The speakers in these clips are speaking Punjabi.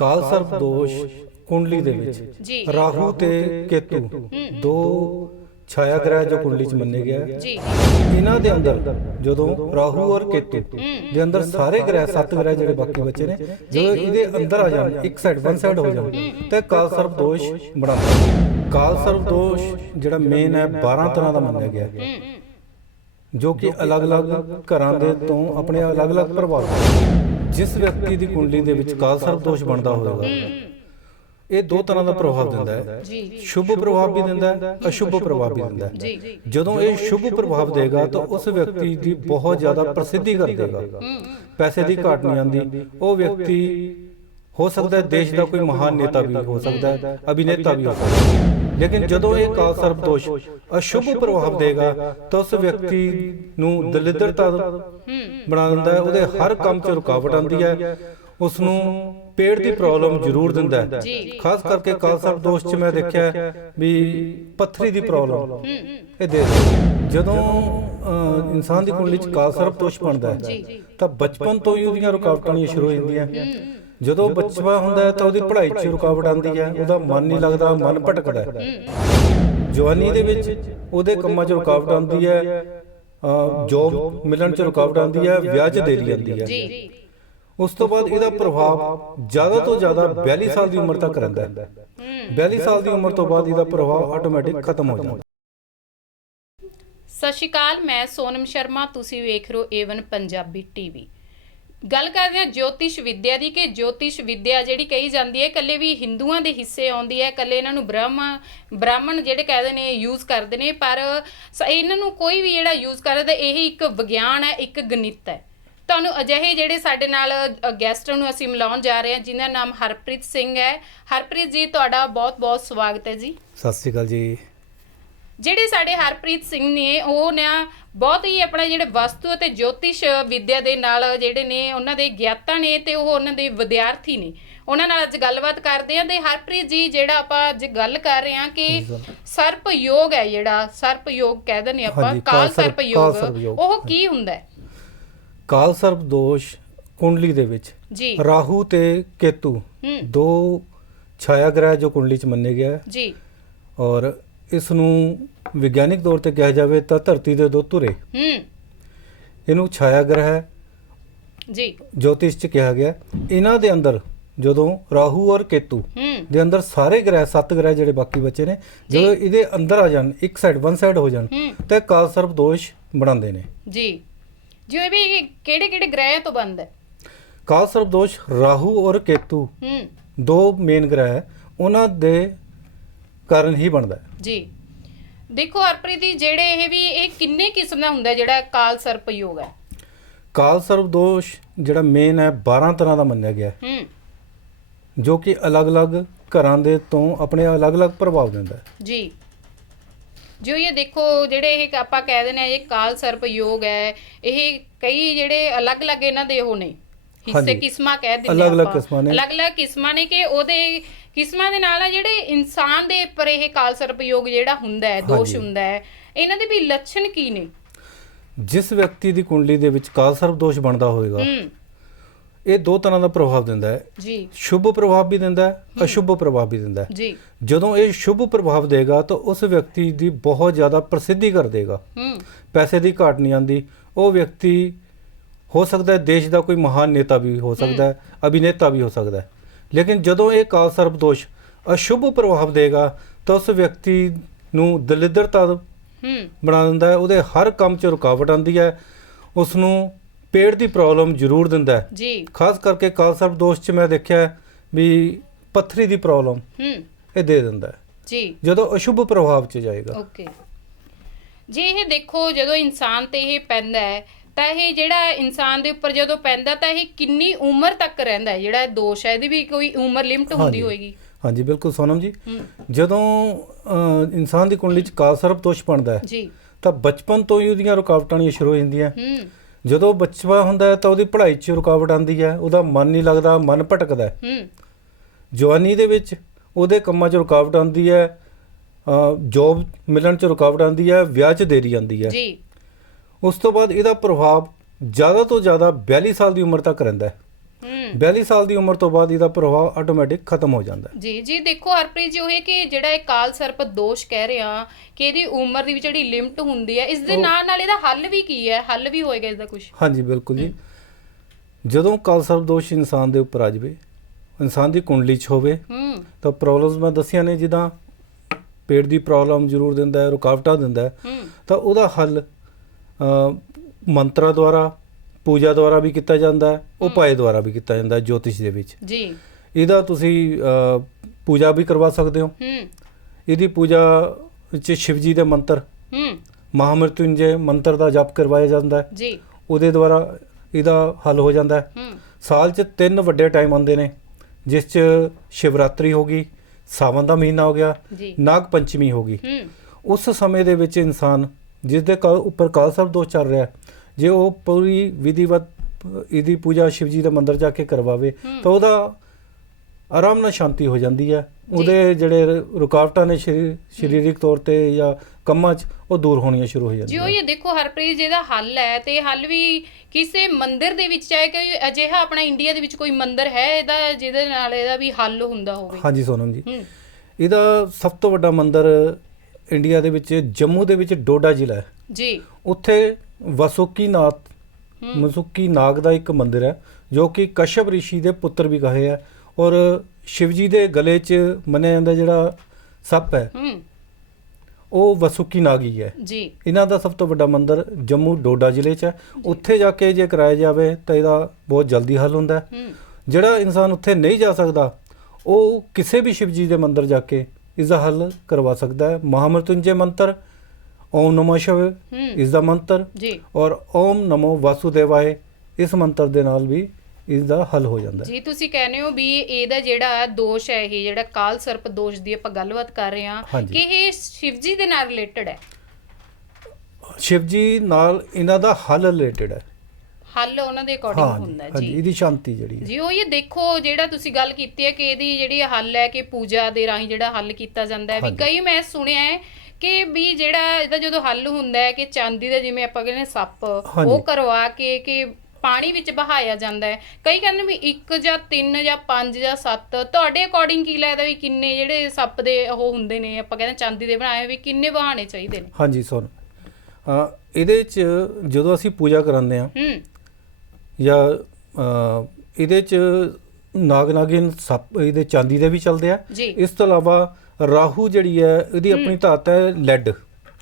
ਕਾਲ ਸਰਪ ਦੋਸ਼ ਕੁੰਡਲੀ ਦੇ ਵਿੱਚ। ਰਾਹੂ ਤੇ ਕੇਤੂ। ਦੋ ਛਾਇਆ ਗ੍ਰਹਿ ਜੋ ਕੁੰਡਲੀ ਚ ਮੰਨੇ ਗਿਆ। ਹੈ। ਜੀ ਇਹਨਾਂ ਦੇ ਅੰਦਰ ਜਦੋਂ ਰਾਹੂ ਔਰ ਕੇਤੂ ਦੇ ਅੰਦਰ ਸਾਰੇ ਗ੍ਰਹਿ ਸੱਤ ਗ੍ਰਹਿ ਜਿਹੜੇ ਬਾਕੀ ਬਚੇ ਨੇ ਜਦੋਂ ਇਹਦੇ ਅੰਦਰ ਆ ਜਾਣ ਇੱਕ ਸਾਈਡ ਵਨ ਸਾਈਡ ਹੋ ਜਾਣ। ਤੇ ਕਾਲ ਸਰਪ ਦੋਸ਼ ਬਣਾਉਂਦਾ ਹੈ। ਕਾਲ ਸਰਪ ਦੋਸ਼ ਜਿਹੜਾ ਮੇਨ ਹੈ 12 ਤਰ੍ਹਾਂ ਦਾ ਮੰਨਿਆ ਗਿਆ। ਹੈ ਜੋ ਕਿ ਅਲੱਗ-ਅਲੱਗ ਘਰਾਂ ਦੇ ਤੋਂ ਆਪਣੇ ਅਲੱਗ-ਅਲੱਗ ਪ੍ਰਭਾਵ। ਜਿਸ ਵਿਅਕਤੀ ਦੀ ਕੁੰਡਲੀ ਦੇ ਵਿੱਚ ਕਾਲ ਸਰਪ ਦੋਸ਼ ਬਣਦਾ ਹੋਵੇਗਾ ਇਹ ਦੋ ਤਰ੍ਹਾਂ ਦਾ ਪ੍ਰਭਾਵ ਦਿੰਦਾ ਹੈ। ਜੀ ਸ਼ੁਭ ਪ੍ਰਭਾਵ ਵੀ ਦਿੰਦਾ ਹੈ ਅਸ਼ੁਭ ਪ੍ਰਭਾਵ ਵੀ ਦਿੰਦਾ ਹੈ। ਜੀ ਜਦੋਂ ਇਹ ਸ਼ੁਭ ਪ੍ਰਭਾਵ ਦੇਗਾ ਤਾਂ ਉਸ ਵਿਅਕਤੀ ਦੀ ਬਹੁਤ ਜ਼ਿਆਦਾ ਪ੍ਰਸਿੱਧੀ ਕਰ ਦੇਗਾ। ਪੈਸੇ ਦੀ ਘਾਟ ਨਹੀਂ ਆਂਦੀ ਉਹ ਵਿਅਕਤੀ ਹੋ ਸਕਦਾ ਹੈ ਦੇਸ਼ ਦਾ ਕੋਈ ਮਹਾਨ ਨੇਤਾ ਵੀ ਹੋ ਸਕਦਾ ਹੈ ਅਭਿਨੇਤਾ ਵੀ ਹੋ ਸਕਦਾ ਹੈ। ਲੇਕਿਨ ਜਦੋਂ ਇਹ ਕਾਲ ਸਰਪ ਦੋਸ਼ ਅਸ਼ੁਭ ਪ੍ਰਭਾਵ ਦੇਗਾ ਤਾਂ ਉਸ ਵਿਅਕਤੀ ਨੂੰ ਦਲਿੱਦਰਤਾ ਬਣਾ ਦਿੰਦਾ ਹੈ ਉਹਦੇ ਹਰ ਕੰਮ 'ਚ ਰੁਕਾਵਟ ਆਉਂਦੀ ਹੈ ਉਸ ਨੂੰ ਪੇਟ ਦੀ ਪ੍ਰੋਬਲਮ ਜ਼ਰੂਰ ਦਿੰਦਾ ਹੈ। ਜੀ। ਖਾਸ ਕਰਕੇ ਕਾਲ ਸਰਪ ਦੋਸ਼ 'ਚ ਮੈਂ ਦੇਖਿਆ ਵੀ ਪੱਥਰੀ ਦੀ ਪ੍ਰੋਬਲਮ ਇਹ ਦੇ ਜਦੋਂ ਅਹ, ਇਨਸਾਨ ਦੀ ਕੁੰਡਲੀ 'ਚ ਕਾਲ ਸਰਪ ਦੋਸ਼ ਬਣਦਾ ਹੈ ਜੀ। ਤਾਂ ਬਚਪਨ ਤੋਂ ਹੀ ਉਹਦੀਆਂ ਰੁਕਾਵਟਾਂ ਆਉਣੀਆਂ ਸ਼ੁਰੂ ਹੋ ਜਾਂਦੀਆਂ। ਜਦੋਂ ਬੱਚਾ ਹੁੰਦਾ ਹੈ ਤਾਂ ਉਹਦੀ ਪੜ੍ਹਾਈ 'ਚ ਰੁਕਾਵਟ ਆਉਂਦੀ ਹੈ ਉਹਦਾ ਮਨ ਨਹੀਂ ਲੱਗਦਾ ਮਨ ਭਟਕਦਾ ਹੈ। ਜਵਾਨੀ ਦੇ ਵਿੱਚ ਉਹਦੇ ਕੰਮਾਂ 'ਚ ਰੁਕਾਵਟ ਆਉਂਦੀ ਹੈ ਜੋਬ ਮਿਲਣ 'ਚ ਰੁਕਾਵਟ ਆਉਂਦੀ ਹੈ ਵਿਆਹ 'ਚ ਦੇਰੀ ਆਉਂਦੀ ਹੈ। ਜੀ ਉਸ ਤੋਂ ਬਾਅਦ ਇਹਦਾ ਪ੍ਰਭਾਵ ਜ਼ਿਆਦਾ ਤੋਂ ਜ਼ਿਆਦਾ 42 ਸਾਲ ਦੀ ਉਮਰ ਤੱਕ ਰਹਿੰਦਾ ਹੈ। 42 ਸਾਲ ਦੀ ਉਮਰ ਤੋਂ ਬਾਅਦ ਇਹਦਾ ਪ੍ਰਭਾਵ ਆਟੋਮੈਟਿਕ ਖਤਮ ਹੋ ਜਾਂਦਾ ਹੈ। ਸਤਿ ਸ਼੍ਰੀ ਅਕਾਲ ਮੈਂ ਸੋਨਮ ਸ਼ਰਮਾ ਤੁਸੀਂ ਵੇਖ ਰਹੇ ਹੋ ਏਵਨ ਪੰਜਾਬੀ ਟੀਵੀ ਗੱਲ ਕਰਦੇ ਹਾਂ ਜੋਤਿਸ਼ ਵਿੱਦਿਆ ਦੀ ਕਿ ਜੋਤਿਸ਼ ਵਿੱਦਿਆ ਜਿਹੜੀ ਕਹੀ ਜਾਂਦੀ ਹੈ, ਇਕੱਲੇ ਵੀ ਹਿੰਦੂਆਂ ਦੇ ਹਿੱਸੇ ਆਉਂਦੀ ਹੈ, ਇਕੱਲੇ ਇਹਨਾਂ ਨੂੰ ਬ੍ਰਹਮ, ਬ੍ਰਾਹਮਣ ਜਿਹੜੇ ਕਹਿੰਦੇ ਨੇ ਯੂਜ਼ ਕਰਦੇ ਨੇ, ਪਰ ਸ- ਇਹਨਾਂ ਨੂੰ ਕੋਈ ਵੀ ਜਿਹੜਾ ਯੂਜ਼ ਕਰਦਾ ਇਹ ਇੱਕ ਵਿਗਿਆਨ ਹੈ, ਇੱਕ ਗਣਿਤ ਹੈ। ਤੁਹਾਨੂੰ ਅਜਿਹੇ ਜਿਹੜੇ ਸਾਡੇ ਨਾਲ ਗੈਸਟ ਨੂੰ ਅਸੀਂ ਮਿਲਾਉਣ ਜਾ ਰਹੇ ਹਾਂ, ਜਿਨ੍ਹਾਂ ਦਾ ਨਾਮ ਹਰਪ੍ਰੀਤ ਸਿੰਘ ਹੈ। ਹਰਪ੍ਰੀਤ ਜੀ, ਤੁਹਾਡਾ ਬਹੁਤ-ਬਹੁਤ ਸਵਾਗਤ ਹੈ ਜੀ। ਸਤਿ ਸ਼੍ਰੀ ਅਕਾਲ ਜੀ। ਜਿਹੜੇ ਸਾਡੇ ਹਰਪ੍ਰੀਤ ਸਿੰਘ ਨੇ ਉਹ ਨਾ ਬਹੁਤ ਹੀ ਆਪਣਾ ਜਿਹੜੇ ਵਸਤੂ ਅਤੇ ਜੋਤਿਸ਼ ਵਿਦਿਆ ਦੇ ਨਾਲ ਜਿਹੜੇ ਨੇ ਉਹਨਾਂ ਦੇ ਗਿਆਤਾ ਨੇ ਤੇ ਉਹ ਉਹਨਾਂ ਦੇ ਵਿਦਿਆਰਥੀ ਨੇ। ਉਹਨਾਂ ਨਾਲ ਅੱਜ ਗੱਲਬਾਤ ਕਰਦੇ ਹਾਂ ਤੇ ਹਰਪ੍ਰੀਤ ਜੀ ਜਿਹੜਾ ਆਪਾਂ ਅੱਜ ਗੱਲ ਕਰ ਰਹੇ ਹਾਂ ਕਿ ਸਰਪ ਯੋਗ ਹੈ ਜਿਹੜਾ ਸਰਪ ਯੋਗ ਕਹਿ ਦਿੰਦੇ ਆਪਾਂ ਕਾਲ ਸਰਪ- ਯੋਗ। ਉਹ ਕੀ ਹੁੰਦਾ ਹੈ? ਕਾਲ ਸਰਪ ਦੋਸ਼ ਕੁੰਡਲੀ ਦੇ ਵਿੱਚ। ਜੀ। ਰਾਹੂ ਤੇ ਕੇਤੂ। ਦੋ ਛਾਇਆ ਗ੍ਰਹਿ ਜੋ ਕੁੰਡਲੀ 'ਚ ਮੰਨੇ ਗਿਆ। ਜੀ। ਔਰ ਇਸ ਨੂੰ ਵਿਗਿਆਨਿਕ ਤੌਰ ਤੇ ਕਿਹਾ ਜਾਵੇ ਤਾਂ ਧਰਤੀ ਦੇ ਦੋ ਧੁਰੇ। ਹੂੰ। ਇਹਨੂੰ ਛਾਇਆ ਗ੍ਰਹਿ ਜੀ। ਜੋਤਿਸ਼ 'ਚ ਕਿਹਾ ਗਿਆ। ਇਹਨਾਂ ਦੇ ਅੰਦਰ ਜਦੋਂ ਰਾਹੂ ਔਰ ਕੇਤੂ ਹੂੰ। ਦੇ ਅੰਦਰ ਸਾਰੇ ਗ੍ਰਹਿ ਸੱਤ ਗ੍ਰਹਿ ਜਿਹੜੇ ਬਾਕੀ ਬਚੇ ਨੇ ਜਦੋਂ ਇਹਦੇ ਅੰਦਰ ਆ ਜਾਣ ਇੱਕ ਸਾਈਡ ਵਨ ਸਾਈਡ ਹੋ ਜਾਣ ਤੇ ਕਾਲ ਸਰਪ ਦੋਸ਼ ਬਣਾਉਂਦੇ ਨੇ। ਜੀ। ਜੋ ਇਹ ਵੀ ਕਿਹੜੇ ਕਿਹੜੇ ਗ੍ਰਹਿ ਤੋਂ ਬੰਦ ਹੈ? ਕਾਲ ਸਰਪ ਦੋਸ਼ ਰਾਹੂ ਔਰ ਕੇਤੂ ਹੂੰ। ਦੋ ਮੇਨ ਗ੍ਰਹਿ ਉਹਨਾਂ ਦੇ ਕਾਰਨ ਹੀ ਬਣਦਾ ਹੈ। ਜੀ। ਦੇਖੋ ਹਰਪ੍ਰੀਤ ਜੀ ਜਿਹੜੇ ਇਹ ਵੀ ਇਹ ਕਿੰਨੇ ਕਿਸਮ ਦਾ ਹੁੰਦਾ ਜਿਹੜਾ ਕਾਲ ਸਰਪ ਯੋਗ ਹੈ? ਕਾਲ ਸਰਪ ਦੋਸ਼ ਜਿਹੜਾ ਮੇਨ ਹੈ 12 ਤਰ੍ਹਾਂ ਦਾ ਮੰਨਿਆ ਗਿਆ ਹੈ, ਹੂੰ। ਜੋ ਕਿ ਅਲੱਗ-ਅਲੱਗ ਘਰਾਂ ਦੇ ਤੋਂ ਆਪਣੇ ਅਲੱਗ-ਅਲੱਗ ਪ੍ਰਭਾਵ ਦਿੰਦਾ ਹੈ। ਜੀ। ਜੋ ਇਹ ਦੇਖੋ ਜਿਹੜੇ ਇਹ ਆਪਾਂ ਕਹਿ ਦਿੰਦੇ ਆ ਇਹ ਕਾਲ ਸਰਪ ਯੋਗ ਹੈ ਇਹ ਕਈ ਜਿਹੜੇ ਅਲੱਗ-ਅਲੱਗ ਇਹਨਾਂ ਦੇ ਉਹ ਨੇ। ਹਿੱਸੇ ਹਾਂਜੀ। ਕਿਸਮਾਂ ਕਹਿ ਦਿੰਦੇ ਅਲੱਗ-ਅਲੱਗ ਆਪਾਂ। ਕਿਸਮਾਂ ਨੇ। ਅਲੱਗ-ਅਲੱਗ ਕਿਸਮਾਂ ਨੇ ਕਿ ਉਹਦੇ ਕਿਸਮਾਂ ਦੇ ਨਾਲ ਆ ਜਿਹੜੇ ਇਨਸਾਨ ਦੇ ਉੱਪਰ ਇਹ ਕਾਲ ਸਰਪ ਯੋਗ ਜਿਹੜਾ ਹੁੰਦਾ ਹੈ ਦੋਸ਼। ਹੁੰਦਾ ਹੈ ਇਹਨਾਂ ਦੇ ਵੀ ਲੱਛਣ ਕੀ ਨੇ? ਜਿਸ ਵਿਅਕਤੀ ਦੀ ਕੁੰਡਲੀ ਦੇ ਵਿੱਚ ਕਾਲ ਸਰਪ ਦੋਸ਼ ਬਣਦਾ ਹੋਵੇਗਾ ਇਹ ਦੋ ਤਰ੍ਹਾਂ ਦਾ ਪ੍ਰਭਾਵ ਦਿੰਦਾ ਹੈ। ਜੀ। ਸ਼ੁਭ ਪ੍ਰਭਾਵ ਵੀ ਦਿੰਦਾ ਹੈ ਅਸ਼ੁਭ ਪ੍ਰਭਾਵ ਵੀ ਦਿੰਦਾ ਹੈ। ਜੀ। ਜਦੋਂ ਇਹ ਸ਼ੁਭ ਪ੍ਰਭਾਵ ਦੇਗਾ ਤਾਂ ਉਸ ਵਿਅਕਤੀ ਦੀ ਬਹੁਤ ਜ਼ਿਆਦਾ ਪ੍ਰਸਿੱਧੀ ਕਰ ਦੇਗਾ। ਪੈਸੇ ਦੀ ਘਾਟ ਨਹੀਂ ਆਂਦੀ ਉਹ ਵਿਅਕਤੀ ਹੋ ਸਕਦਾ ਹੈ ਦੇਸ਼ ਦਾ ਕੋਈ ਮਹਾਨ ਨੇਤਾ ਵੀ ਹੋ ਸਕਦਾ ਹੈ। ਅਭਿਨੇਤਾ ਵੀ ਹੋ ਸਕਦਾ ਹੈ। ਲੇਕਿਨ ਜਦੋਂ ਇਹ ਕਾਲ ਸਰਪ ਦੋਸ਼ ਅਸ਼ੁਭ ਪ੍ਰਭਾਵ ਦੇਗਾ ਤਾਂ ਉਸ ਵਿਅਕਤੀ ਨੂੰ ਦਲਿੱਦਰਤਾ ਹੂੰ। ਬਣਾ ਦਿੰਦਾ ਹੈ ਉਹਦੇ ਹਰ ਕੰਮ 'ਚ ਰੁਕਾਵਟ ਆਉਂਦੀ ਹੈ ਉਸ ਨੂੰ ਪੇਟ ਦੀ ਪ੍ਰੋਬਲਮ ਜ਼ਰੂਰ ਦਿੰਦਾ ਹੈ। ਜੀ। ਖਾਸ ਕਰਕੇ ਕਾਲ ਸਰਪ ਦੋਸ਼ 'ਚ ਮੈਂ ਦੇਖਿਆ ਵੀ ਪੱਥਰੀ ਦੀ ਪ੍ਰੋਬਲਮ ਹੂੰ। ਇਹ ਦੇ ਦਿੰਦਾ ਹੈ। ਜੀ। ਜਦੋਂ ਅਸ਼ੁਭ ਪ੍ਰਭਾਵ 'ਚ ਜਾਏਗਾ। ਓਕੇ। ਜੇ ਇਹ ਦੇਖੋ ਜਦੋਂ ਇਨਸਾਨ ਤੇ ਇਹ ਪੈਂਦਾ ਹੈ ਤਾਂ ਇਹ ਜਿਹੜਾ ਇਨਸਾਨ ਦੇ ਉੱਪਰ ਜਦੋਂ ਪੈਂਦਾ ਤਾਂ ਇਹ ਕਿੰਨੀ ਉਮਰ ਤੱਕ ਰਹਿੰਦਾ ਹੈ? ਜਿਹੜਾ ਇਹ ਦੋਸ਼ ਹੈ ਇਹਦੀ ਵੀ ਕੋਈ ਉਮਰ ਲਿਮਟ ਹੁੰਦੀ। ਹੋਏਗੀ? ਹਾਂਜੀ ਬਿਲਕੁਲ ਸੋਨਮ ਜੀ। ਜਦੋਂ ਇਨਸਾਨ ਦੀ ਕੁੰਡਲੀ 'ਚ ਕਾਲ ਸਰਪ ਦੋਸ਼ ਬਣਦਾ ਹੈ ਜੀ। ਤਾਂ ਬਚਪਨ ਤੋਂ ਹੀ ਉਹਦੀਆਂ ਰੁਕਾਵਟਾਂ ਆਉਣੀਆਂ ਸ਼ੁਰੂ ਹੋ ਜਾਂਦੀਆਂ ਹੂੰ। ਜਦੋਂ ਬੱਚਾ ਹੁੰਦਾ ਹੈ ਤਾਂ ਉਹਦੀ ਪੜ੍ਹਾਈ 'ਚ ਰੁਕਾਵਟ ਆਉਂਦੀ ਹੈ ਉਹਦਾ ਮਨ ਨਹੀਂ ਲੱਗਦਾ ਮਨ ਭਟਕਦਾ ਹੈ। ਹੂੰ। ਜਵਾਨੀ ਦੇ ਵਿੱਚ ਉਹਦੇ ਕੰਮਾਂ 'ਚ ਰੁਕਾਵਟ ਆਉਂਦੀ ਹੈ ਜੋਬ ਮਿਲਣ 'ਚ ਰੁਕਾਵਟ ਆਉਂਦੀ ਹੈ ਵਿਆਹ 'ਚ ਦੇਰੀ ਆਉਂਦੀ ਹੈ। ਜੀ। ਉਸ ਤੋਂ ਬਾਅਦ ਇਹਦਾ ਪ੍ਰਭਾਵ ਜ਼ਿਆਦਾ ਤੋਂ ਜ਼ਿਆਦਾ 42 ਸਾਲ ਦੀ ਉਮਰ ਤੱਕ ਰਹਿੰਦਾ ਹੈ। ਹੂੰ। 42 ਸਾਲ ਦੀ ਉਮਰ ਤੋਂ ਬਾਅਦ ਇਹਦਾ ਪ੍ਰਭਾਵ ਆਟੋਮੈਟਿਕ ਖਤਮ ਹੋ ਜਾਂਦਾ ਹੈ। ਜੀ ਜੀ ਦੇਖੋ ਹਰਪ੍ਰੀਤ ਜੀ ਉਹ ਇਹ ਕਿ ਜਿਹੜਾ ਇਹ ਕਾਲ ਸਰਪ ਦੋਸ਼ ਕਹਿ ਰਹੇ ਆ ਕਿ ਇਹਦੀ ਉਮਰ ਦੀ ਵੀ ਜਿਹੜੀ ਲਿਮਟ ਹੁੰਦੀ ਹੈ ਇਸ ਦੇ ਨਾਲ ਨਾਲ ਇਹਦਾ ਹੱਲ ਵੀ ਕੀ ਹੈ? ਹੱਲ ਵੀ ਹੋਏਗਾ ਇਸ ਦਾ ਕੁਝ ਹਾਂਜੀ ਬਿਲਕੁਲ ਜੀ। ਜਦੋਂ ਕਾਲ ਸਰਬ ਦੋਸ਼ ਇਨਸਾਨ ਦੇ ਉੱਪਰ ਆ ਜਾਵੇ ਇਨਸਾਨ ਦੀ ਕੁੰਡਲੀ 'ਚ ਹੋਵੇ ਹੂੰ। ਤਾਂ ਪ੍ਰੋਬਲਮਸ ਮੈਂ ਦੱਸੀਆਂ ਨੇ ਜਿੱਦਾਂ ਪੇਟ ਦੀ ਪ੍ਰੋਬਲਮ ਜ਼ਰੂਰ ਦਿੰਦਾ ਹੈ ਰੁਕਾਵਟਾਂ ਦਿੰਦਾ ਹੈ। ਤਾਂ ਉਹਦਾ ਹੱਲ ਮੰਤਰਾਂ ਦੁਆਰਾ ਪੂਜਾ ਦੁਆਰਾ ਵੀ ਕੀਤਾ ਜਾਂਦਾ ਹੈ ਉਪਾਏ ਦੁਆਰਾ ਵੀ ਕੀਤਾ ਜਾਂਦਾ ਹੈ ਜੋਤਿਸ਼ ਦੇ ਵਿੱਚ। ਜੀ। ਇਹਦਾ ਤੁਸੀਂ ਪੂਜਾ ਵੀ ਕਰਵਾ ਸਕਦੇ ਹੋ। ਹੂੰ। ਇਹਦੀ ਪੂਜਾ ਵਿੱਚ ਸ਼ਿਵ ਜੀ ਦੇ ਮੰਤਰ ਹੂੰ। ਮਹਾਮ੍ਰਿਤੁੰਜੈ ਮੰਤਰ ਦਾ ਜਪ ਕਰਵਾਇਆ ਜਾਂਦਾ ਹੈ। ਜੀ। ਉਹਦੇ ਦੁਆਰਾ ਇਹਦਾ ਹੱਲ ਹੋ ਜਾਂਦਾ ਹੈ। ਹੂੰ। ਸਾਲ 'ਚ ਤਿੰਨ ਵੱਡੇ ਟਾਈਮ ਆਉਂਦੇ ਨੇ ਜਿਸ 'ਚ ਸ਼ਿਵਰਾਤਰੀ ਹੋ ਗਈ ਸਾਵਨ ਦਾ ਮਹੀਨਾ ਹੋ ਗਿਆ ਨਾਗ ਪੰਚਮੀ ਹੋ ਗਈ। ਹੂੰ। ਉਸ ਸਮੇਂ ਦੇ ਵਿੱਚ ਇਨਸਾਨ ਜਿਸ ਦੇ ਕਾ- ਉੱਪਰ ਕਾਲ ਸਰਬ ਦੋਸ਼ ਚੱਲ ਰਿਹਾ ਜੇ ਉਹ ਪੂਰੀ ਵਿਧੀਵਤ ਇਹਦੀ ਪੂਜਾ ਸ਼ਿਵ ਜੀ ਦੇ ਮੰਦਿਰ ਜਾ ਕੇ ਕਰਵਾਵੇ। ਤਾਂ ਉਹਦਾ ਆਰਾਮ ਨਾਲ ਸ਼ਾਂਤੀ ਹੋ ਜਾਂਦੀ ਹੈ। ਉਹਦੇ ਜਿਹੜੇ ਰੁਕਾਵਟਾਂ ਨੇ ਸ਼ਰੀ- ਸਰੀਰਕ ਤੌਰ ਤੇ ਜਾਂ ਕੰਮਾਂ 'ਚ ਉਹ ਦੂਰ ਹੋਣੀਆਂ ਸ਼ੁਰੂ ਹੋ ਜੀ ਜਾਂਦੀਆਂ ਉਹ ਇਹ ਦੇਖੋ ਹਰਪ੍ਰੀਤ ਜੀ ਦਾ ਹੱਲ ਹੈ ਤੇ ਹੱਲ ਵੀ ਕਿਸੇ ਮੰਦਿਰ ਦੇ ਵਿੱਚ ਚਾਹੇ ਕੋਈ ਅਜਿਹਾ ਆਪਣਾ ਇੰਡੀਆ ਦੇ ਵਿੱਚ ਕੋਈ ਮੰਦਿਰ ਹੈ ਇਹਦਾ ਜਿਹਦੇ ਨਾਲ ਇਹਦਾ ਵੀ ਹੱਲ ਹੁੰਦਾ ਹੋਵੇ। ਹਾਂਜੀ ਸੋਨਮ ਜੀ। ਇਹਦਾ ਸਭ ਤੋਂ ਵੱਡਾ ਮੰਦਿਰ ਇੰਡੀਆ ਦੇ ਵਿੱਚ ਜੰਮੂ ਦੇ ਵਿੱਚ ਡੋਡਾ ਜ਼ਿਲ੍ਹਾ ਹੈ। ਜੀ। ਉੱਥੇ ਵਸੁਕੀਨਾਥ ਹੂੰ। ਮਸੁਕੀ ਨਾਗ ਦਾ ਇੱਕ ਮੰਦਿਰ ਹੈ ਜੋ ਕਿ ਕਸ਼ਪ ਰਿਸ਼ੀ ਦੇ ਪੁੱਤਰ ਵੀ ਕਹੇ ਹੈ ਔਰ ਸ਼ਿਵ ਜੀ ਦੇ ਗਲੇ 'ਚ ਮੰਨਿਆ ਜਾਂਦਾ ਜਿਹੜਾ ਸੱਪ ਹੈ ਉਹ ਵਸੁਕੀ ਨਾਗ ਹੀ ਜੀ। ਇਹਨਾਂ ਦਾ ਸਭ ਤੋਂ ਵੱਡਾ ਮੰਦਿਰ ਜੰਮੂ ਡੋਡਾ ਜ਼ਿਲ੍ਹੇ 'ਚ ਹੈ। ਉੱਥੇ ਜਾ ਕੇ ਜੇ ਕਰਾਇਆ ਜਾਵੇ ਤਾਂ ਇਹਦਾ ਬਹੁਤ ਜਲਦੀ ਹੱਲ ਹੁੰਦਾ ਹੂੰ। ਜਿਹੜਾ ਇਨਸਾਨ ਉੱਥੇ ਨਹੀਂ ਜਾ ਸਕਦਾ ਉਹ ਕਿਸੇ ਵੀ ਸ਼ਿਵ ਜੀ ਦੇ ਮੰਦਿਰ ਜਾ ਕੇ ਇਸ ਦਾ ਹੱਲ ਕਰਵਾ ਸਕਦਾ ਹੈ। ਮਹਾਮ੍ਰਿਤੁੰਜੈ ਮੰਤਰ ਓਮ ਨਮੋ ਸ਼ਿਵਾਏ ਇਸ ਦਾ ਮੰਤਰ ਜੀ। ਔਰ ਓਮ ਨਮੋ ਵਾਸੁਦੇਵਾਏ ਇਸ ਮੰਤਰ ਦੇ ਨਾਲ ਵੀ ਇਸ ਦਾ ਹੱਲ ਹੋ ਜਾਂਦਾ ਜੀ ਤੁਸੀਂ ਕਹਿੰਦੇ ਹੋ ਵੀ ਇਹਦਾ ਜਿਹੜਾ ਦੋਸ਼ ਹੈ ਇਹ ਜਿਹੜਾ ਕਾਲ ਸਰਪ ਦੋਸ਼ ਦੀ ਆਪਾਂ ਗੱਲਬਾਤ ਕਰ ਰਹੇ ਹਾਂ। ਕਿ ਇਹ ਸ਼ਿਵ ਜੀ ਦੇ ਨਾਲ ਰਿਲੇਟਡ ਹੈ? ਸ਼ਿਵ ਜੀ ਨਾਲ ਇਹਨਾਂ ਦਾ ਹੱਲ ਰਿਲੇਟਡ ਹੈ। ਹੱਲ ਉਹਨਾਂ ਦੇ ਅਕੋਰਡਿੰਗ ਹੁੰਦਾ ਹੈ ਹਾਂਜੀ ਜੀ। ਇਹਦੀ ਸ਼ਾਂਤੀ ਜਿਹੜੀ ਹੈ। ਜੀ ਉਹ ਇਹ ਦੇਖੋ ਜਿਹੜਾ ਤੁਸੀਂ ਗੱਲ ਕੀਤੀ ਹੈ ਕਿ ਇਹਦੀ ਜਿਹੜੀ ਹੱਲ ਹੈ ਕਿ ਪੂਜਾ ਦੇ ਰਾਹੀਂ ਜਿਹੜਾ ਹੱਲ ਕੀਤਾ ਜਾਂਦਾ ਹੈ ਵੀ। ਕਈ ਮੈਂ ਸੁਣਿਆ ਹੈ ਕਿ ਵੀ ਜਿਹੜਾ ਇਹਦਾ ਜਦੋਂ ਹੱਲ ਹੁੰਦਾ ਹੈ ਕਿ ਚਾਂਦੀ ਦਾ ਜਿਵੇਂ ਆਪਾਂ ਕਹਿੰਦੇ ਸੱਪ। ਉਹ ਕਰਵਾ ਕੇ ਕਿ ਪਾਣੀ ਵਿੱਚ ਬਹਾਇਆ ਜਾਂਦਾ ਹੈ। ਕਈ ਕਹਿੰਦੇ ਵੀ ਇੱਕ ਜਾਂ ਤਿੰਨ ਜਾਂ ਪੰਜ ਜਾਂ ਸੱਤ ਤੁਹਾਡੇ ਅਕੋਰਡਿੰਗ ਕੀ ਲੱਗਦਾ ਵੀ ਕਿੰਨੇ ਜਿਹੜੇ ਸੱਪ ਦੇ ਉਹ ਹੁੰਦੇ ਨੇ ਆਪਾਂ ਕਹਿੰਦੇ ਚਾਂਦੀ ਦੇ ਬਣਾਏ ਵੀ ਕਿੰਨੇ ਬਹਾਣੇ ਚਾਹੀਦੇ ਨੇ? ਹਾਂਜੀ ਸੁਣ। ਅ, ਇਹਦੇ ਚ ਜਦੋਂ ਅਸੀਂ ਪੂਜਾ ਕਰਾਉਂਦੇ ਆ ਹੂੰ। ਜਾਂ ਇਹਦੇ ਚ ਨਾਗ ਨਾਗਿਨ ਸੱਪ ਇਹਦੇ ਚਾਂਦੀ ਦੇ ਵੀ ਚੱਲਦੇ ਆ। ਇਸ ਤੋਂ ਇਲਾਵਾ ਰਾਹੂ ਜਿਹੜੀ ਹੈ ਇਹਦੀ ਆਪਣੀ ਧਾਤ ਹੈ ਲੈਡ।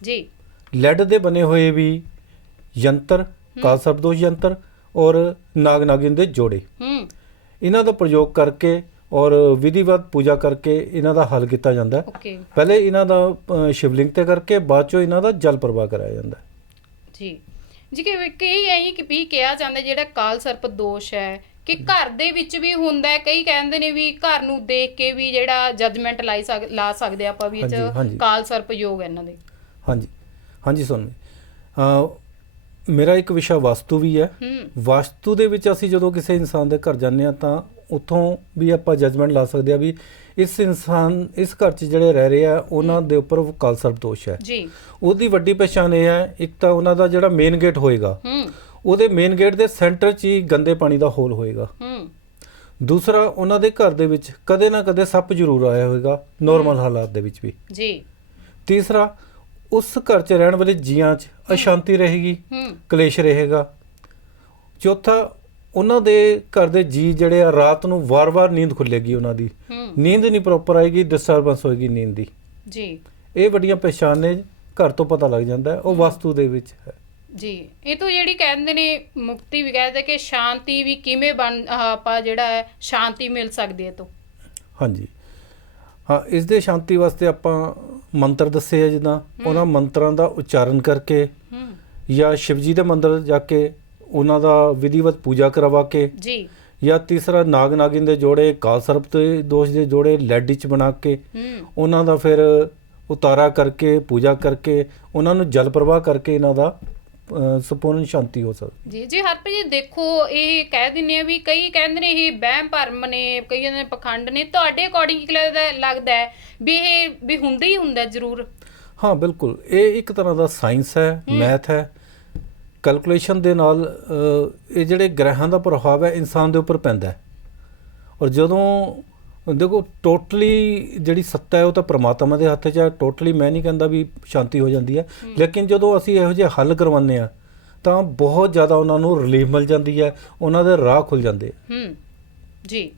ਜੀ। ਲੈਡ ਦੇ ਬਣੇ ਹੋਏ ਵੀ ਯੰਤਰ ਕਾਲ ਸਰਬਦੋਸ਼ ਯੰਤਰ ਔਰ ਨਾਗ ਨਾਗਿਨ ਦੇ ਜੋੜੇ। ਹੂੰ। ਇਹਨਾਂ ਦਾ ਪ੍ਰਯੋਗ ਕਰਕੇ ਔਰ ਵਿਧੀਵਤ ਪੂਜਾ ਕਰਕੇ ਇਹਨਾਂ ਦਾ ਹੱਲ ਕੀਤਾ ਜਾਂਦਾ। ਹੈ ਪਹਿਲੇ ਇਹਨਾਂ ਦਾ ਸ਼ਿਵਲਿੰਗ ਤੇ ਕਰਕੇ ਬਾਅਦ ਚੋਂ ਇਹਨਾਂ ਦਾ ਜਲ ਪ੍ਰਵਾਹ ਕਰਾਇਆ ਜਾਂਦਾ। ਹੈ ਜੀ। ਜੀ ਕਿ ਕਈ ਐਂ ਕਿ ਵੀ ਕਿਹਾ ਜਾਂਦਾ ਜਿਹੜਾ ਕਾਲ ਸਰਪ ਦੋਸ਼ ਹੈ ਕਿ ਘਰ ਦੇ ਵਿੱਚ ਵੀ ਹੁੰਦਾ ਹੈ। ਕਈ ਕਹਿੰਦੇ ਨੇ ਵੀ ਘਰ ਨੂੰ ਦੇਖ ਕੇ ਵੀ ਜਿਹੜਾ ਜੱਜਮੈਂਟ ਲਾਈ ਸਕ ਲਾ ਸਕਦੇ ਆਪਾਂ ਵੀ ਇਹ 'ਚ ਹਾਂਜੀ। ਕਾਲ ਸਰਪ ਯੋਗ ਹੈ ਇਹਨਾਂ ਦੇ। ਹਾਂਜੀ ਹਾਂਜੀ ਸੁਣ ਅ ਮੇਰਾ ਇੱਕ ਵਿਸ਼ਾ ਵਾਸਤੂ ਵੀ ਹੈ। ਹੂੰ ਵਾਸਤੂ ਦੇ ਵਿੱਚ ਅਸੀਂ ਜਦੋਂ ਕਿਸੇ ਇਨਸਾਨ ਦੇ ਘਰ ਜਾਂਦੇ ਆ ਤਾਂ ਉੱਥੋਂ ਵੀ ਆਪਾਂ ਜਜਮੈਂਟ ਲਾ ਸਕਦੇ ਆ ਵੀ ਇਸ ਇਨਸਾਨ ਇਸ ਘਰ 'ਚ ਜਿਹੜੇ ਰਹਿ ਰਹੇ ਆ ਉਹਨਾਂ ਦੇ ਉੱਪਰ ਕਾਲ ਸਰਬ ਦੋਸ਼ ਹੈ। ਜੀ। ਉਹਦੀ ਵੱਡੀ ਪਛਾਣ ਇਹ ਹੈ ਇੱਕ ਤਾਂ ਉਹਨਾਂ ਦਾ ਜਿਹੜਾ ਮੇਨ ਗੇਟ ਹੋਏਗਾ ਹੂੰ। ਉਹਦੇ ਮੇਨ ਗੇਟ ਦੇ ਸੈਂਟਰ 'ਚ ਹੀ ਗੰਦੇ ਪਾਣੀ ਦਾ ਹੋਲ ਹੋਏਗਾ। ਹੂੰ। ਦੂਸਰਾ ਉਹਨਾਂ ਦੇ ਘਰ ਦੇ ਵਿੱਚ ਕਦੇ ਨਾ ਕਦੇ ਸੱਪ ਜ਼ਰੂਰ ਆਇਆ ਹੋਵੇਗਾ ਨਾਰਮਲ ਹਾਲਾਤ ਦੇ ਵਿੱਚ ਵੀ। ਜੀ। ਤੀਸਰਾ ਉਸ ਘਰ 'ਚ ਰਹਿਣ ਵਾਲੇ ਜੀਆਂ 'ਚ ਅਸ਼ਾਂਤੀ ਰਹੇਗੀ ਹੂੰ। ਕਲੇਸ਼ ਰਹੇਗਾ। ਚੌਥਾ ਉਹਨਾਂ ਦੇ ਘਰ ਦੇ ਜੀ ਜਿਹੜੇ ਆ ਰਾਤ ਨੂੰ ਵਾਰ-ਵਾਰ ਨੀਂਦ ਖੁੱਲੇਗੀ ਉਹਨਾਂ ਦੀ। ਨੀਂਦ ਨਹੀਂ ਪ੍ਰੋਪਰ ਆਏਗੀ ਡਿਸਟਰਬੈਂਸ ਹੋਏਗੀ ਨੀਂਦ ਦੀ। ਜੀ। ਇਹ ਵੱਡੀਆਂ ਪਛਾਣ ਨੇ ਘਰ ਤੋਂ ਪਤਾ ਲੱਗ ਜਾਂਦਾ ਹੈ ਉਹ ਵਾਸਤੂ ਦੇ ਵਿੱਚ ਹੈ। ਜੀ। ਇਹ ਤੋਂ ਜਿਹੜੀ ਕਹਿੰਦੇ ਨੇ ਮੁਕਤੀ ਵੀ ਕਹਿੰਦੇ ਕਿ ਸ਼ਾਂਤੀ ਵੀ ਕਿਵੇਂ ਬਣ ਆਪਾਂ ਜਿਹੜਾ ਹੈ ਸ਼ਾਂਤੀ ਮਿਲ ਸਕਦੀ ਹੈ ਤੋਂ। ਹਾਂਜੀ। ਹਾਂ ਇਸ ਦੇ ਸ਼ਾਂਤੀ ਵਾਸਤੇ ਆਪਾਂ ਮੰਤਰ ਦੱਸੇ ਆ ਜਿੱਦਾਂ। ਉਹਨਾਂ ਮੰਤਰਾਂ ਦਾ ਉਚਾਰਨ ਕਰਕੇ ਹੂੰ। ਜਾਂ ਸ਼ਿਵ ਜੀ ਦੇ ਮੰਦਰ ਜਾ ਕੇ ਉਹਨਾਂ ਦਾ ਵਿਧੀਵਤ ਪੂਜਾ ਕਰਵਾ ਕੇ ਜੀ। ਜਾਂ ਤੀਸਰਾ ਨਾਗ ਨਾਗਿਨ ਦੇ ਜੋੜੇ ਕਾਲ ਸਰਪ ਤੇ ਦੋਸ਼ ਦੇ ਜੋੜੇ ਲੈਡ ਚ ਬਣਾ ਕੇ ਉਹਨਾਂ ਦਾ ਫਿਰ ਉਤਾਰਾ ਕਰਕੇ ਪੂਜਾ ਕਰਕੇ ਉਹਨਾਂ ਨੂੰ ਜਲ ਪ੍ਰਵਾਹ ਕਰਕੇ ਇਹਨਾਂ ਦਾ ਸੰਪੂਰਨ ਸ਼ਾਂਤੀ ਹੋ ਸਕਦੀ। ਜੀ ਜੀ ਹਰਪ੍ਰੀਤ ਦੇਖੋ ਇਹ ਕਹਿ ਦਿੰਨੇ ਆ ਵੀ ਕਈ ਕਹਿੰਦੇ ਨੇ ਇਹ ਵਹਿਮ ਭਰਮ ਨੇ ਕਈ ਕਹਿੰਦੇ ਨੇ ਪਖੰਡ ਨੇ। ਤੁਹਾਡੇ ਅਕੋਰਡਿੰਗ ਕੀ ਲੱਗਦਾ ਲੱਗਦਾ ਹੈ ਵੀ ਇਹ ਵੀ ਹੁੰਦਾ ਹੀ ਹੁੰਦਾ ਜ਼ਰੂਰ? ਹਾਂ ਬਿਲਕੁਲ। ਇਹ ਇੱਕ ਤਰ੍ਹਾਂ ਦਾ ਸਾਇੰਸ ਹੈ ਮੈਥ ਹੈ। ਕੈਲਕੂਲੇਸ਼ਨ ਦੇ ਨਾਲ ਇਹ ਜਿਹੜੇ ਗ੍ਰਹਿਾਂ ਦਾ ਪ੍ਰਭਾਵ ਹੈ ਇਨਸਾਨ ਦੇ ਉੱਪਰ ਪੈਂਦਾ ਹੈ। ਔਰ ਜਦੋਂ ਦੇਖੋ ਟੋਟਲੀ ਜਿਹੜੀ ਸੱਤਾ ਹੈ ਉਹ ਤਾਂ ਪ੍ਰਮਾਤਮਾ ਦੇ ਹੱਥ 'ਚ ਹੈ ਟੋਟਲੀ ਮੈਂ ਨਹੀਂ ਕਹਿੰਦਾ ਵੀ ਸ਼ਾਂਤੀ ਹੋ ਜਾਂਦੀ ਹੈ। ਲੇਕਿਨ ਜਦੋਂ ਅਸੀਂ ਇਹੋ ਜਿਹੇ ਹੱਲ ਕਰਵਾਉਂਦੇ ਆ ਤਾਂ ਬਹੁਤ ਜ਼ਿਆਦਾ ਉਹਨਾਂ ਨੂੰ ਰਿਲੀਫ ਮਿਲ ਜਾਂਦੀ ਹੈ ਉਹਨਾਂ ਦੇ ਰਾਹ ਖੁੱਲ ਜਾਂਦੇ ਹੂੰ। ਜੀ।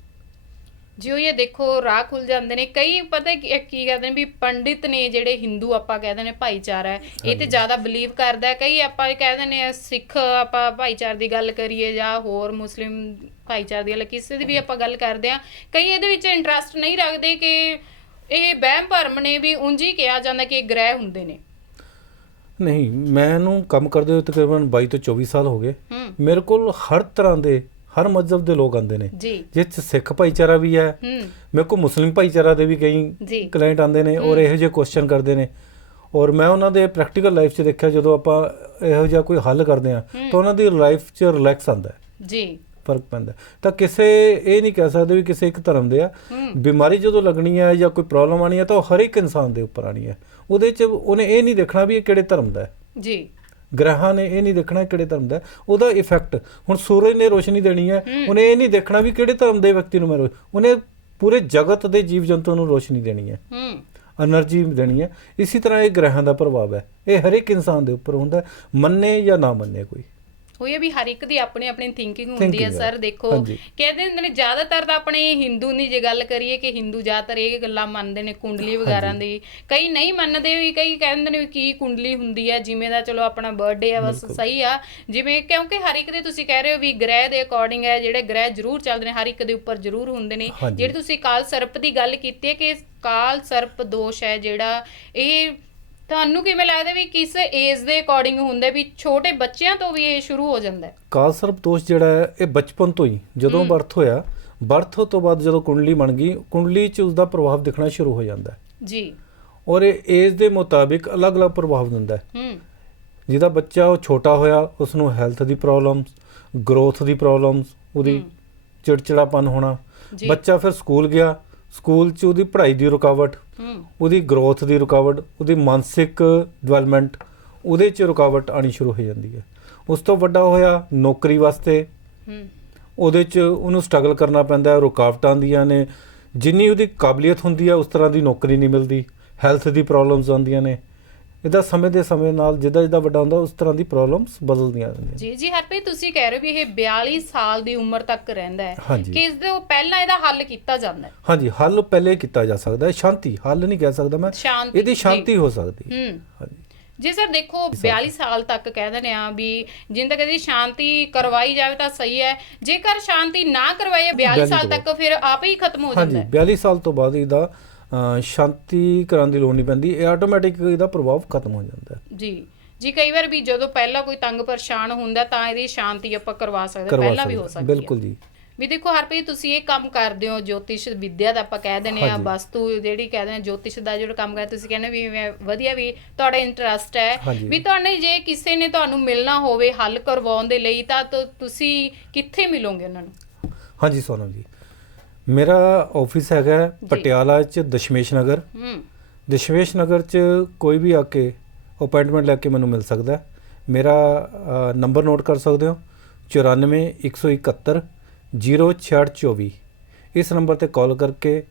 ਜਿਉ ਇਹ ਦੇਖੋ ਰਾਹ ਖੁੱਲ ਜਾਂਦੇ ਨੇ ਕਈ ਪਤਾ ਕੀ ਕੀ ਕਹਿੰਦੇ ਨੇ ਵੀ ਪੰਡਿਤ ਨੇ ਜਿਹੜੇ ਹਿੰਦੂ ਆਪਾਂ ਕਹਿੰਦੇ ਨੇ ਭਾਈਚਾਰਾ ਹੈ ਇਹ ਤੇ ਜ਼ਿਆਦਾ ਬਲੀਵ ਕਰਦਾ ਹੈ। ਕਈ ਆਪਾਂ ਇਹ ਕਹਿੰਦੇ ਨੇ ਸਿੱਖ ਆਪਾਂ ਭਾਈਚਾਰੇ ਦੀ ਗੱਲ ਕਰੀਏ ਜਾਂ ਹੋਰ ਮੁਸਲਿਮ ਭਾਈਚਾਰੇ ਦੀ ਕਿਸੇ ਦੀ ਵੀ ਆਪਾਂ ਗੱਲ ਕਰਦੇ ਆ ਕਈ ਇਹਦੇ ਵਿੱਚ ਇੰਟਰਸਟ ਨਹੀਂ ਰੱਖਦੇ ਕਿ ਇਹ ਵਹਿਮ ਭਰਮ ਨੇ ਵੀ ਉਂਝ ਹੀ ਕਿਹਾ ਜਾਂਦਾ ਕਿ ਇਹ ਗ੍ਰਹਿ ਹੁੰਦੇ ਨੇ। ਨਹੀਂ ਮੈਨੂੰ ਕੰਮ ਕਰਦੇ ਹੋਏ ਤਕਰੀਬਨ 22 ਤੋਂ 24 ਸਾਲ ਹੋ ਗਏ। ਮੇਰੇ ਕੋਲ ਹਰ ਤਰ੍ਹਾਂ ਦੇ ਹਰ ਮਜ਼ਹਬ ਦੇ ਲੋਕ ਆਉਂਦੇ ਨੇ। ਜਿਸ 'ਚ ਸਿੱਖ ਭਾਈਚਾਰਾ ਵੀ ਹੈ ਮੇਰੇ ਕੋਲ ਮੁਸਲਿਮ ਭਾਈਚਾਰਾ ਦੇ ਵੀ ਕਈ ਕਲਾਇੰਟ ਆਉਂਦੇ ਨੇ ਔਰ ਇਹੋ ਜਿਹੇ ਕੁਐਸਚਨ ਕਰਦੇ ਨੇ। ਔਰ ਮੈਂ ਉਹਨਾਂ ਦੇ ਪ੍ਰੈਕਟੀਕਲ ਲਾਈਫ 'ਚ ਦੇਖਿਆ ਜਦੋਂ ਆਪਾਂ ਇਹੋ ਜਿਹਾ ਕੋਈ ਹੱਲ ਕਰਦੇ ਆ ਤਾਂ ਉਹਨਾਂ ਦੀ ਲਾਈਫ 'ਚ ਰਿਲੈਕਸ ਆਉਂਦਾ ਹੈ। ਜੀ। ਫ਼ਰਕ ਪੈਂਦਾ। ਤਾਂ ਕਿਸੇ ਇਹ ਨਹੀਂ ਕਹਿ ਸਕਦੇ ਵੀ ਕਿਸੇ ਇੱਕ ਧਰਮ ਦੇ ਆ ਬਿਮਾਰੀ ਜਦੋਂ ਲੱਗਣੀ ਹੈ ਜਾਂ ਕੋਈ ਪ੍ਰੋਬਲਮ ਆਣੀ ਹੈ ਤਾਂ ਉਹ ਹਰ ਇੱਕ ਇਨਸਾਨ ਦੇ ਉੱਪਰ ਆਣੀ ਹੈ। ਉਹਦੇ 'ਚ ਉਹਨੇ ਇਹ ਨਹੀਂ ਦੇਖਣਾ ਵੀ ਇਹ ਕਿਹੜੇ ਧਰਮ ਦਾ ਹੈ। ਜੀ। ਗ੍ਰਹਾਂ ਨੇ ਇਹ ਨਹੀਂ ਦੇਖਣਾ ਕਿਹੜੇ ਧਰਮ ਦਾ ਉਹਦਾ ਇਫੈਕਟ ਹੁਣ ਸੂਰਜ ਨੇ ਰੋਸ਼ਨੀ ਦੇਣੀ ਹੈ ਉਹਨੇ ਇਹ ਨਹੀਂ ਦੇਖਣਾ ਵੀ ਕਿਹੜੇ ਧਰਮ ਦੇ ਵਿਅਕਤੀ ਨੂੰ ਮੈਂ ਉਹਨੇ ਪੂਰੇ ਜਗਤ ਦੇ ਜੀਵ ਜੰਤੂ ਨੂੰ ਰੋਸ਼ਨੀ ਦੇਣੀ ਹੈ। ਹੂੰ। એનર્ਜੀ ਦੇਣੀ ਹੈ। ਇਸੇ ਤਰ੍ਹਾਂ ਇਹ ਗ੍ਰਹਾਂ ਦਾ ਪ੍ਰਭਾਵ ਹੈ। ਇਹ ਹਰ ਇੱਕ ਇਨਸਾਨ ਦੇ ਉੱਪਰ ਹੁੰਦਾ ਮੰਨੇ ਜਾਂ ਨਾ ਮੰਨੇ ਕੋਈ। ਹੋਈ ਹੈ ਵੀ ਹਰ ਇੱਕ ਦੀ ਆਪਣੀ ਆਪਣੀ ਥਿੰਕਿੰਗ ਹੁੰਦੀ ਹੈ Thinking ਸਰ ਹੈ। ਦੇਖੋ ਹਾਂਜੀ। ਕਹਿੰਦੇ ਹੁੰਦੇ ਨੇ ਜ਼ਿਆਦਾਤਰ ਤਾਂ ਆਪਣੇ ਹਿੰਦੂ ਦੀ ਜੇ ਗੱਲ ਕਰੀਏ ਕਿ ਹਿੰਦੂ ਜ਼ਿਆਦਾਤਰ ਇਹ ਗੱਲਾਂ ਮੰਨਦੇ ਨੇ ਕੁੰਡਲੀ ਵਗੈਰਾ ਦੀ ਕਈ ਨਹੀਂ ਮੰਨਦੇ ਵੀ ਕਈ ਕਹਿੰਦੇ ਨੇ ਵੀ ਕੀ ਕੁੰਡਲੀ ਹੁੰਦੀ ਹੈ ਜਿਵੇਂ ਦਾ ਚਲੋ ਆਪਣਾ ਬਰਥਡੇ ਆ ਬਸ ਸਹੀ ਆ ਜਿਵੇਂ ਕਿਉਂਕਿ ਹਰ ਇੱਕ ਦੇ ਤੁਸੀਂ ਕਹਿ ਰਹੇ ਹੋ ਵੀ ਗ੍ਰਹਿ ਦੇ ਅਕੋਰਡਿੰਗ ਹੈ ਜਿਹੜੇ ਗ੍ਰਹਿ ਜ਼ਰੂਰ ਚੱਲਦੇ ਨੇ ਹਰ ਇੱਕ ਦੇ ਉੱਪਰ ਜ਼ਰੂਰ ਹੁੰਦੇ ਨੇ ਹਾਂਜੀ। ਜਿਹੜੀ ਤੁਸੀਂ ਕਾਲ ਸਰਪ ਦੀ ਗੱਲ ਕੀਤੀ ਹੈ ਕਿ ਕਾਲ ਸਰਪ ਦੋਸ਼ ਹੈ ਜਿਹੜਾ ਇਹ ਤੁਹਾਨੂੰ ਕਿਵੇਂ ਲੱਗਦਾ ਵੀ ਕਿਸ ਏਜ ਦੇ ਅਕੋਰਡਿੰਗ ਹੁੰਦਾ ਵੀ ਛੋਟੇ ਬੱਚਿਆਂ ਤੋਂ ਵੀ ਇਹ ਸ਼ੁਰੂ ਹੋ ਜਾਂਦਾ ਹੈ? ਕਾਲ ਸਰਪ ਦੋਸ਼ ਜਿਹੜਾ ਹੈ ਇਹ ਬਚਪਨ ਤੋਂ ਹੀ ਜਦੋਂ ਬਰਥ ਹੋਇਆ ਬਰਥ ਤੋਂ ਬਾਅਦ ਜਦੋਂ ਕੁੰਡਲੀ ਬਣ ਗਈ ਕੁੰਡਲੀ 'ਚ ਉਸ ਦਾ ਪ੍ਰਭਾਵ ਦਿਖਣਾ ਸ਼ੁਰੂ ਹੋ ਜਾਂਦਾ ਹੈ। ਜੀ। ਔਰ ਇਹ ਏਜ ਦੇ ਮੁਤਾਬਿਕ ਅਲੱਗ-ਅਲੱਗ ਪ੍ਰਭਾਵ ਦਿੰਦਾ ਹੈ। ਹੂੰ। ਜਿਹਦਾ ਬੱਚਾ ਉਹ ਛੋਟਾ ਹੋਇਆ ਉਸ ਨੂੰ ਹੈਲਥ ਦੀ ਪ੍ਰੋਬਲਮਸ ਗਰੋਥ ਦੀ ਪ੍ਰੋਬਲਮਸ ਉਹਦੀ ਚਿੜਚਿੜਾਪਨ ਹੋਣਾ। ਬੱਚਾ ਫਿਰ ਸਕੂਲ ਗਿਆ ਸਕੂਲ 'ਚ ਉਹਦੀ ਪੜ੍ਹਾਈ ਦੀ ਰੁਕਾਵਟ ਉਹਦੀ ਗਰੋਥ ਦੀ ਰੁਕਾਵਟ ਉਹਦੀ ਮਾਨਸਿਕ ਡਿਵੈਲਪਮੈਂਟ ਉਹਦੇ 'ਚ ਰੁਕਾਵਟ ਆਣੀ ਸ਼ੁਰੂ ਹੋ ਜਾਂਦੀ ਹੈ। ਉਸ ਤੋਂ ਵੱਡਾ ਹੋਇਆ ਨੌਕਰੀ ਵਾਸਤੇ। ਉਹਦੇ 'ਚ ਉਹਨੂੰ ਸਟਰਗਲ ਕਰਨਾ ਪੈਂਦਾ ਹੈ ਰੁਕਾਵਟਾਂ ਆਉਂਦੀਆਂ ਨੇ। ਜਿੰਨੀ ਉਹਦੀ ਕਾਬਲੀਅਤ ਹੁੰਦੀ ਹੈ ਉਸ ਤਰ੍ਹਾਂ ਦੀ ਨੌਕਰੀ ਨਹੀਂ ਮਿਲਦੀ। ਹੈਲਥ ਦੀ ਪ੍ਰੋਬਲਮਸ ਆਉਂਦੀਆਂ ਨੇ। ਇਹਦਾ ਸਮੇਂ ਦੇ ਸਮੇਂ ਨਾਲ ਜਿੱਦਾਂ ਜਿੱਦਾਂ ਵੱਡਾ ਹੁੰਦਾ ਉਸ ਤਰ੍ਹਾਂ ਦੀ ਪ੍ਰੋਬਲਮਸ ਬਦਲਦੀਆਂ ਰਹਿੰਦੀਆਂ ਜੀ ਜੀ ਹਰਪ੍ਰੀਤ ਤੁਸੀਂ ਕਹਿ ਰਹੇ ਹੋ ਵੀ ਇਹ 42 ਸਾਲ ਦੀ ਉਮਰ ਤੱਕ ਰਹਿੰਦਾ ਹੈ ਹਾਂਜੀ। ਕਿ ਇਸ ਦੇ ਪਹਿਲਾਂ ਇਹਦਾ ਹੱਲ ਕੀਤਾ ਜਾਂਦਾ ਹੈ? ਹਾਂਜੀ ਹੱਲ ਪਹਿਲੇ ਕੀਤਾ ਜਾ ਸਕਦਾ ਹੈ। ਸ਼ਾਂਤੀ ਹੱਲ ਨਹੀਂ ਕਹਿ ਸਕਦਾ ਮੈਂ। ਸ਼ਾਂਤੀ, ਇਹਦੀ। ਸ਼ਾਂਤੀ ਹੋ ਸਕਦੀ ਹੈ। ਹੂੰ। ਹਾਂਜੀ। ਜੀ ਸਰ ਦੇਖੋ 42 ਸਾਲ ਤੱਕ ਕਹਿ ਦਿੰਦੇ ਆ ਵੀ ਜਿੰਨ ਤੱਕ ਇਹਦੀ ਸ਼ਾਂਤੀ ਕਰਵਾਈ ਜਾਵੇ ਤਾਂ ਸਹੀ ਹੈ। ਜੇਕਰ ਸ਼ਾਂਤੀ ਨਾ ਕਰਵਾਈ 42 ਸਾਲ ਤੱਕ ਫਿਰ ਆਪੇ ਹੀ ਖਤਮ ਹੋ ਜਾਂਦਾ ਹਾਂਜੀ ਹੈ। 42 ਸਾਲ ਤੋਂ ਬਾਅਦ ਇਹਦਾ ਸ਼ਾਂਤੀ ਕਰਾਉਣ ਦੀ ਲੋੜ ਨਹੀਂ ਪੈਂਦੀ ਇਹ ਆਟੋਮੈਟਿਕ ਇਹਦਾ ਪ੍ਰਭਾਵ ਖਤਮ ਹੋ ਜਾਂਦਾ ਹੈ। ਜੀ ਜੀ ਕਈ ਵਾਰ ਵੀ ਜਦੋਂ ਪਹਿਲਾਂ ਕੋਈ ਤੰਗ ਪਰੇਸ਼ਾਨ ਹੁੰਦਾ ਤਾਂ ਇਹਦੀ ਸ਼ਾਂਤੀ ਆਪਾਂ ਕਰਵਾ ਸਕਦੇ ਪਹਿਲਾਂ ਵੀ ਹੋ ਸਕਦੇ ਹੈ। ਬਿਲਕੁਲ ਜੀ। ਵੀ ਦੇਖੋ ਹਰਪ੍ਰੀਤ ਤੁਸੀਂ ਇਹ ਕੰਮ ਕਰਦੇ ਹੋ ਜੋਤਿਸ਼ ਵਿਦਿਆ ਦਾ ਆਪਾਂ ਕਹਿ ਦਿੰਦੇ ਆ। ਵਸਤੂ ਜਿਹੜੀ ਕਹਿ ਆ ਜੋਤਿਸ਼ ਦਾ ਜਿਹੜਾ ਕੰਮ ਕਰਦੇ ਤੁਸੀਂ ਕਹਿੰਦੇ ਵੀ ਵਧੀਆ ਵੀ ਤੁਹਾਡਾ ਇੰਟਰਸਟ ਹੈ। ਵੀ ਤੁਹਾਨੂੰ ਜੇ ਕਿਸੇ ਨੇ ਤੁਹਾਨੂੰ ਮਿਲਣਾ ਹੋਵੇ ਹੱਲ ਕਰਵਾਉਣ ਦੇ ਲਈ ਤਾਂ ਤੁ- ਤੁਸੀਂ ਕਿੱਥੇ ਮਿਲੋਗੇ ਉਹਨਾਂ ਨੂੰ? ਹਾਂਜੀ ਸੋਨਮ ਜੀ। ਮੇਰਾ ਆਫਿਸ ਹੈਗਾ ਪਟਿਆਲਾ ਚ ਦਸ਼ਮੇਸ਼ ਨਗਰ। ਹੂੰ। ਦਸ਼ਮੇਸ਼ ਨਗਰ ਚ ਕੋਈ ਵੀ ਆ ਕੇ ਅਪਾਇੰਟਮੈਂਟ ਲੈ ਕੇ ਮੈਨੂੰ ਮਿਲ ਸਕਦਾ ਹੈ। ਮੇਰਾ ਨੰਬਰ ਨੋਟ ਕਰ ਸਕਦੇ ਹੋ? 94 171 0624 ਇਸ ਨੰਬਰ ਤੇ ਕਾਲ ਕਰਕੇ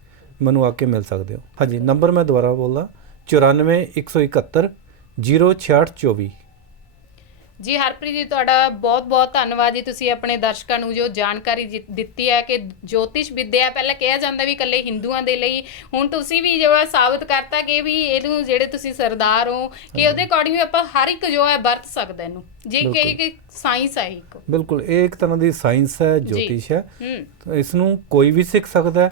ਮੈਨੂੰ ਆ ਕੇ ਮਿਲ ਸਕਦੇ ਹੋ। ਹਾਂਜੀ ਨੰਬਰ ਮੈਂ ਦੁਬਾਰਾ ਬੋਲਦਾ। 94 171 0624 ਜੀ ਹਰਪ੍ਰੀਤ ਜੀ ਤੁਹਾਡਾ ਬਹੁਤ-ਬਹੁਤ ਧੰਨਵਾਦ ਜੀ। ਤੁਸੀਂ ਆਪਣੇ ਦਰਸ਼ਕਾਂ ਨੂੰ ਜੋ ਜਾਣਕਾਰੀ ਜਿ- ਦਿੱਤੀ ਹੈ ਕਿ ਜੋਤਿਸ਼ ਵਿਦਿਆ ਪਹਿਲਾਂ ਕਿਹਾ ਜਾਂਦਾ ਵੀ ਇਕੱਲੇ ਹਿੰਦੂਆਂ ਦੇ ਲਈ ਹੁਣ ਤੁਸੀਂ ਵੀ ਜਿਹੜਾ ਸਾਬਤ ਕਰਤਾ ਕਿ ਵੀ ਇਹਨੂੰ ਜਿਹੜੇ ਤੁਸੀਂ ਸਰਦਾਰ ਹੋ ਕਿ ਉਹਦੇ ਅਕੋਰਡਿੰਗ ਵੀ ਆਪਾਂ ਹਰ ਇੱਕ ਜੋ ਹੈ ਵਰਤ ਸਕਦਾ ਇਹਨੂੰ। ਜੇ ਕਿ ਬਿਲਕੁਲ। ਕਿ ਸਾਇੰਸ ਹੈ ਇੱਕ। ਬਿਲਕੁਲ ਇਹ ਇੱਕ ਤਰ੍ਹਾਂ ਦੀ ਸਾਇੰਸ ਹੈ ਜੋਤਿਸ਼ ਹੈ। ਹੂੰ। ਤਾਂ ਇਸ ਨੂੰ ਕੋਈ ਵੀ ਸਿੱਖ ਸਕਦਾ ਹੈ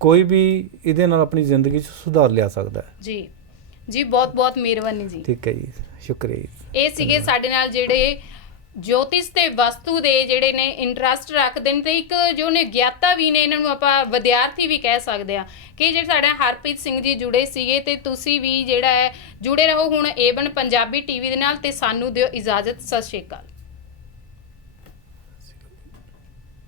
ਕੋਈ ਵੀ ਇਹਦੇ ਨਾਲ ਆਪਣੀ ਜ਼ਿੰਦਗੀ 'ਚ ਸੁਧਾਰ ਲਿਆ ਸਕਦਾ ਹੈ। ਜੀ। ਜੀ ਬਹੁਤ-ਬਹੁਤ ਮਿਹਰਬਾਨੀ ਜੀ। ਠੀਕ ਹੈ ਜੀ ਸ਼ੁਕਰੀਆ ਜੀ। ਇਹ ਸੀਗੇ ਸਾਡੇ ਨਾਲ ਜਿਹੜੇ ਜੋਤਿਸ਼ ਤੇ ਵਸਤੂ ਦੇ ਜਿਹੜੇ ਨੇ ਇੰਟਰਸਟ ਰੱਖਦੇ ਨੇ ਤੇ ਇੱਕ ਜੋ ਨੇ ਗਿਆਤਾ ਵੀ ਨੇ ਇਹਨਾਂ ਨੂੰ ਆਪਾਂ ਵਿਦਿਆਰਥੀ ਵੀ ਕਹਿ ਸਕਦੇ ਆ ਕਿ ਜਿਹੜੇ ਸਾਡੇ ਹਰਪ੍ਰੀਤ ਸਿੰਘ ਜੀ ਜੁੜੇ ਸੀਗੇ ਤੇ ਤੁਸੀਂ ਵੀ ਜਿਹੜਾ ਹੈ ਜੁੜੇ ਰਹੋ। ਹੁਣ ਏਬਨ ਪੰਜਾਬੀ ਟੀਵੀ ਦੇ ਨਾਲ ਤੇ ਸਾਨੂੰ ਦਿਓ ਇਜਾਜ਼ਤ। ਸਤਿ ਸ਼੍ਰੀ ਅਕਾਲ।